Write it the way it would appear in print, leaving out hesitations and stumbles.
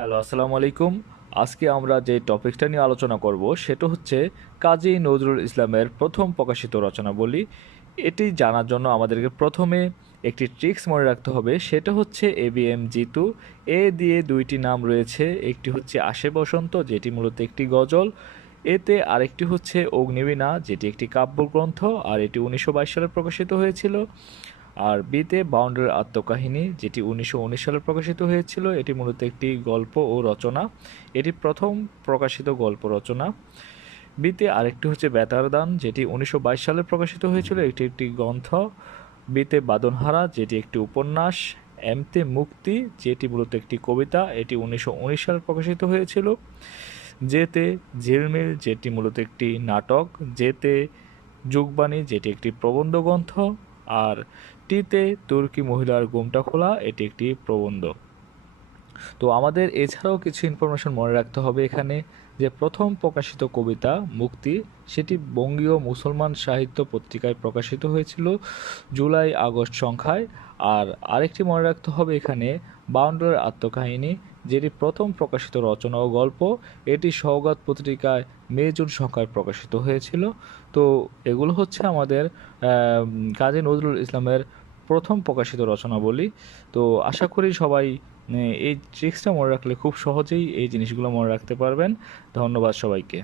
Hello, আসসালামু আলাইকুম। আজকে আমরা যে টপিকটা নিয়ে আলোচনা করব সেটা হচ্ছে কাজী নজরুল ইসলামের প্রথম প্রকাশিত রচনাবলী। এটি জানার জন্য আমাদেরকে প্রথমে একটি ট্রিক্স মনে রাখতে হবে, সেটা হচ্ছে এবিএম জিতু। এ দিয়ে দুইটি নাম রয়েছে, একটি হচ্ছে আসে বসন্ত, যেটি মূলত একটি গজল। এতে আরেকটি হচ্ছে অগ্নিবীণা, যেটি একটি কাব্যগ্রন্থ, আর এটি 1922 সালে প্রকাশিত হয়েছিল। আর বিতে বাউন্ডারির আত্মকাহিনী, যেটি 1919 সালে প্রকাশিত হয়েছিল। এটি মূলত একটি গল্প ও রচনা, এটি প্রথম প্রকাশিত গল্প রচনা। বিতে আরেকটি হচ্ছে বেতার দান, যেটি 1922 সালে প্রকাশিত হয়েছিল, এটি একটি গ্রন্থ। বিতে বাদনহারা, যেটি একটি উপন্যাস। এমতে মুক্তি, যেটি মূলত একটি কবিতা, এটি 1919 সালে প্রকাশিত হয়েছিল। জেতে ঝিলমিল, যেটি মূলত একটি নাটক। জেতে যুগবাণী, যেটি একটি প্রবন্ধ গ্রন্থ। আর টিতে তুর্কি মহিলার ঘোমটা খোলা, এটি একটি প্রবন্ধ। তো আমাদের এছাড়াও কিছু ইনফরমেশন মনে রাখতে হবে এখানে, যে প্রথম প্রকাশিত কবিতা মুক্তি, সেটি বঙ্গীয় মুসলমান সাহিত্য পত্রিকায় প্রকাশিত হয়েছিল জুলাই আগস্ট সংখ্যায়। আর আরেকটি মনে রাখতে হবে এখানে, বাউন্ডারির আত্মকাহিনী, যেটি প্রথম প্রকাশিত রচনা ও গল্প, এটি সওগাত পত্রিকায় মে জুন সংখ্যায় প্রকাশিত হয়েছিল। তো এগুলো হচ্ছে আমাদের কাজী নজরুল ইসলামের প্রথম প্রকাশিত রচনাবলী। তো আশা করি সবাই এই ট্রিক্সটা মনে রাখলে খুব সহজেই এই জিনিসগুলো মনে রাখতে পারবেন। ধন্যবাদ সবাইকে।